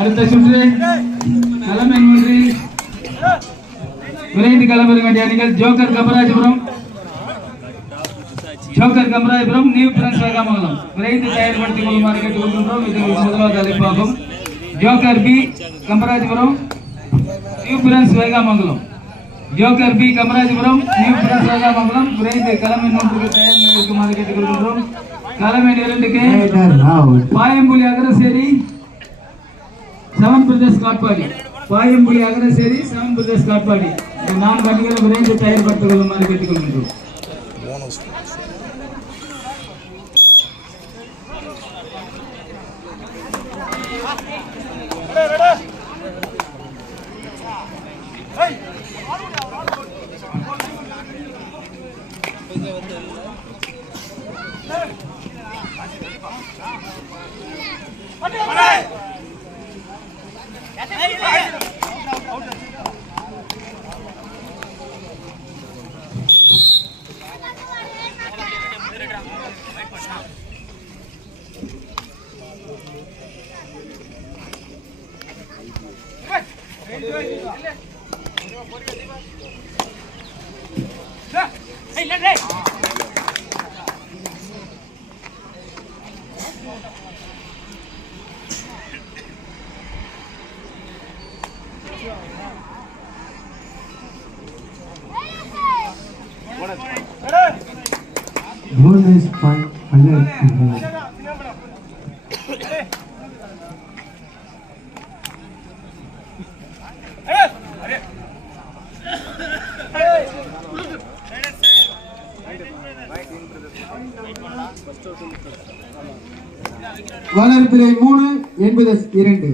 அடுத்த சுற்று தலைமை நன்றி விரைந்து கிளம்புற வேண்டிய அணிகள் ஜோக்கர் கமராஜபுரம் நியூ பிரான்ஸ் வேகாமங்கலம் விரைந்து தயார்படுத்திக் கொள்ளுமாறு கேட்டுக்கொள்கின்றோம். இது முதலாவது அழைப்பாகும். ஜோக்கர் பி கமராஜபுரம் நியூ பிரான்ஸ் வேகாமங்கலம் விரைந்து கிளம்பி நோட்டுக்கு தயார் இருக்குமாறு கேட்டுக்கொள்கின்றோம். தலைமை 2க்கு பாயம்புலி அகரசேரி 7 பிரதேஷ் காட்பாடி இந்த 4 அணிகளை விரைந்து தயார்படுத்திக் கொள்ளுமாறு கேட்டுக்கொள்கின்றோம். bonus point alert. வளர்பிறை 3 என்பது 2.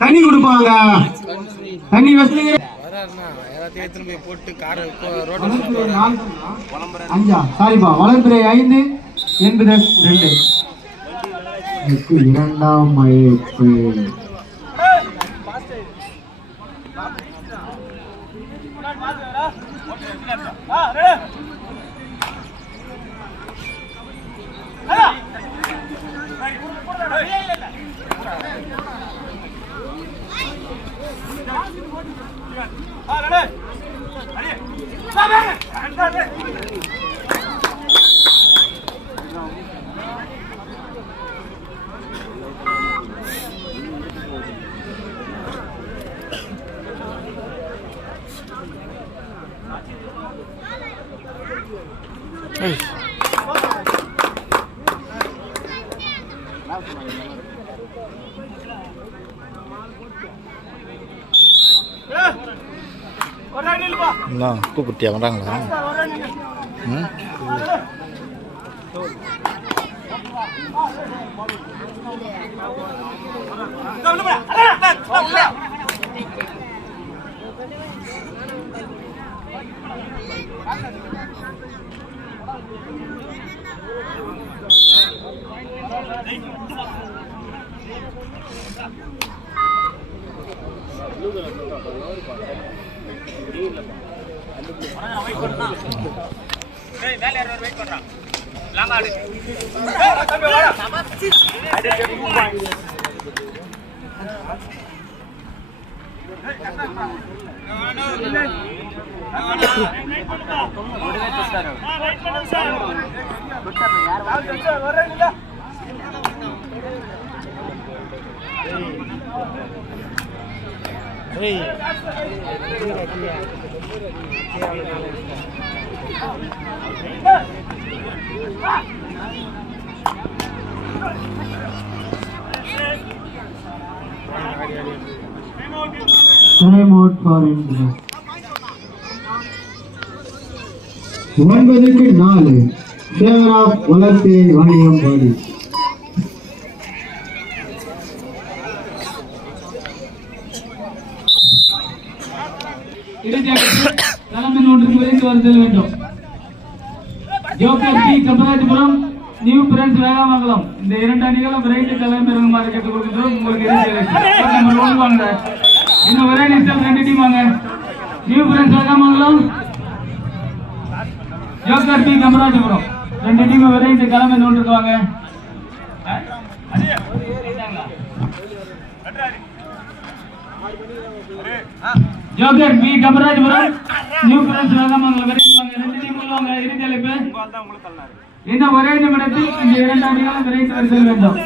தண்ணி கொடுப்பாங்க. தண்ணி வசதி வளர்பிறை 5 என்பது 2. இரண்டாம் அழைப்பு. குட்டியா வராங்களா? Time out for India. 9க்கு 4 favor of வளர்ப்பே Vaniyambadi. இறுதியாக தலைமை ஒன்றுக்கு விரைந்து வருதல் வேண்டும். Joker B Kambarajapuram new France வேளாமங்கலம் இந்த இரண்டு அணிகளும் விரைந்து தலைமைமாறு கேட்டுக் கொடுக்கின்றோம். உங்களுக்கு இறுதி வாங்க இன்னும் ஒரே நிமிஷம் ரெண்டு டீம் வாங்க. New France வேளாமங்கலம் joker B Kambarajapuram ரெண்டு டீம் விரைந்து தலைமை ஒன்றுக்கு வாங்க. Joker B Kambarajapuram new France வேளாமங்கலம் விரைந்து வாங்க. ரெண்டு டீம் வாங்க. இறுதி அழைப்பு இன்னும் ஒரே நிமிடத்தில் இந்த இரண்டு அணிகளும் விரைந்து வருதல் வேண்டும்.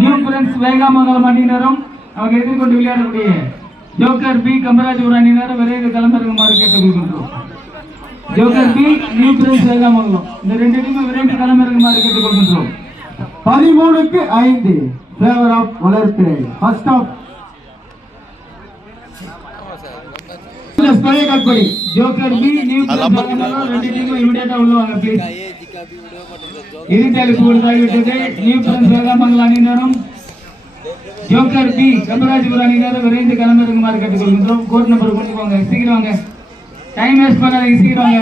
நியூ பிரான்ஸ் வேகாமங்கலம் அணியினரும் அவங்க எதிர்கொண்டு விளையாடக்கூடிய ஜோக்கர் பி கம்பராஜபுரம் அணியினரும் விரைந்து களமிறங்குமாறு கேட்டுக் கொள்கின்றோம். Joker B new France Vegamangalam இந்த ரெண்டு டீமும் விரைந்து களமிறங்குமாறு கேட்டுக் கொள்கின்றோம். 13-5 favour of Valarpirai. First half கட்படி joker B new France Vegamangalam ரெண்டு டீமும் இமிடியேட்டா உள்ள வாங்க ப்ளீஸ். இறுதி அழைப்பு கொடுத்தாகிவிட்டது. நியூ பிரான்ஸ் வேகாமங்கலம் அணியினரும் ஜோக்கர் பி கம்பராஜபுரம் அணியினரும் விரைந்து களமிறங்குமாறு கேட்டுக் கொள்கின்றோம். கோர்ட் நம்பர் கொண்டு போங்க. சீக்கிரம் வாங்க. டைம் வேஸ்ட் பண்ணாதீங்க. சீக்கிரம் வாங்க.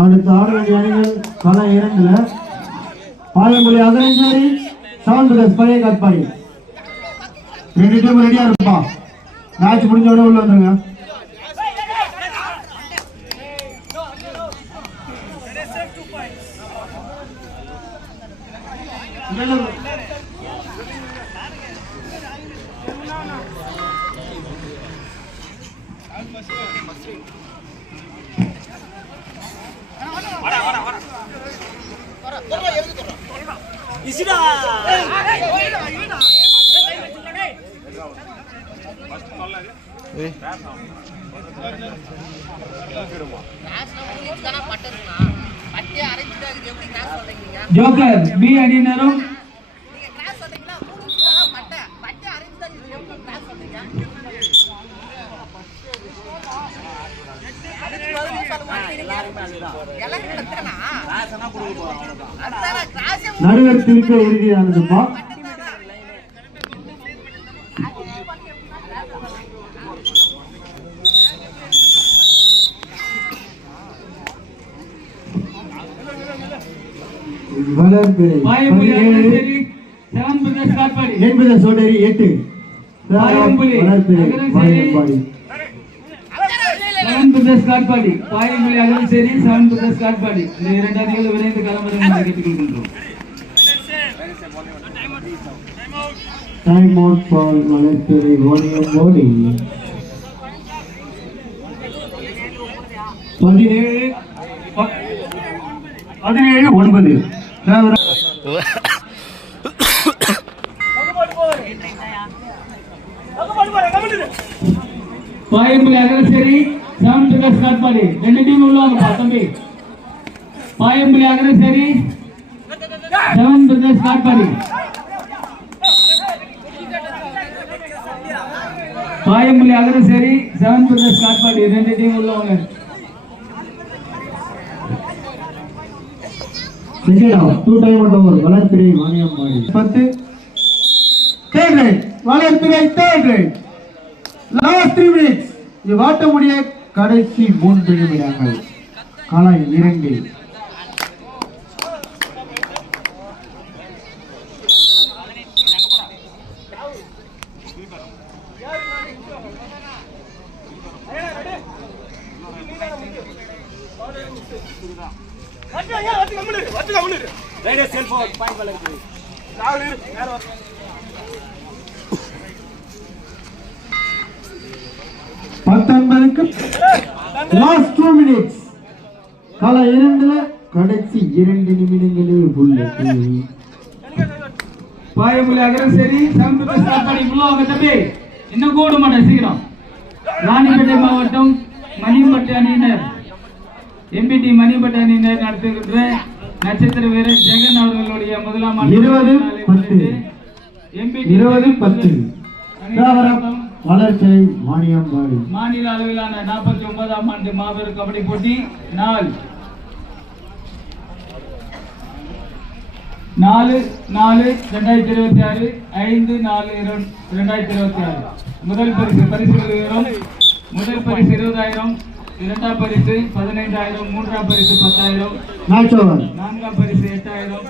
அடுத்த ஆட வேண்டிய அணிகள் கள 2ல பாயம்புலி அகரஞ்சேரி சவுண்ட் பிரதர்ஸ் பழைய காட்பாடி. ரெண்டு டீம் ரெடியா இருப்பா. மேட்ச் முடிஞ்ச உடனே உள்ள வந்துருங்க. ஜோக்கர் பி அணியினரும் நடுவர் திருக்க உறுதியானதுப்பா. வளர்பிறை 8 சோடரி 8 வளர்பிறை வாயம்பாடி. 7 பிரதேஷ் காட்பாடி பாயம்புலி அகரஞ்சேரி 7 பிரதேஷ் காட்பாடி இந்த இரண்டு அணிகளும் விரைந்து களமிறங்குமாறு கேட்டுக் கொள்கின்றோம். டைம் அவுட் ஃபார் வளர்பிறை வாயம்பாடி. 17-9 பாயம்புலி அகரஞ்சேரி 7 பிரதேஷ் காட்பாடி ரெண்டு டீம் உள்ளாங்க தம்பி. பாயம்புலி அகரஞ்சேரி 7 பிரதேஷ் காட்பாடி. பாயம்புலி அகரஞ்சேரி 7 பிரதேஷ் காட்பாடி ரெண்டு டீம் உள்ளவங்க. டூ டைம் ஓவர் வளர்பிறை வாணியம்பாடி. 10 தேர்ட் ரைட் வளர்பிறை தேர்ட் ரைட். Last 3 minutes. இது வாட்ட முடிய கடைசி 3 நிமிடங்கள். கள 2. Last 2 minutes. கள 2ல கடைசி 2 நிமிடங்களே உள்ளது. பாயம்புலி அகரஞ்சேரி 7 பிரதேஷ் காட்பாடி உள்ளவங்க தம்பி. இன்னும் கூட மாட்டேன் சீக்கிரம். ராணிப்பேட்டை மாவட்டம் மணிப்பட்டு அணியினர் எம்பிடி மணிப்பட்டு அணியினர் நடத்துகின்ற நட்சத்திர வீரர் ஜெகன் அவர்களுடைய முதலாம் 20-10 தேவரம் வளர்ச்சி வாணியம்பாடி மாநில அளவிலான 49ஆம் ஆண்டு மாபெரும் கபடி போட்டி நாள் 4/4/2026 5/4/2026 முதல் பரிசு பெறுகிறோம். முதல் பரிசு 20,000, இரண்டாம் பரிசு 15,000, மூன்றாம் பரிசு 10,000, மேட்ச் ஓவர் நான்காம் பரிசு 8,000.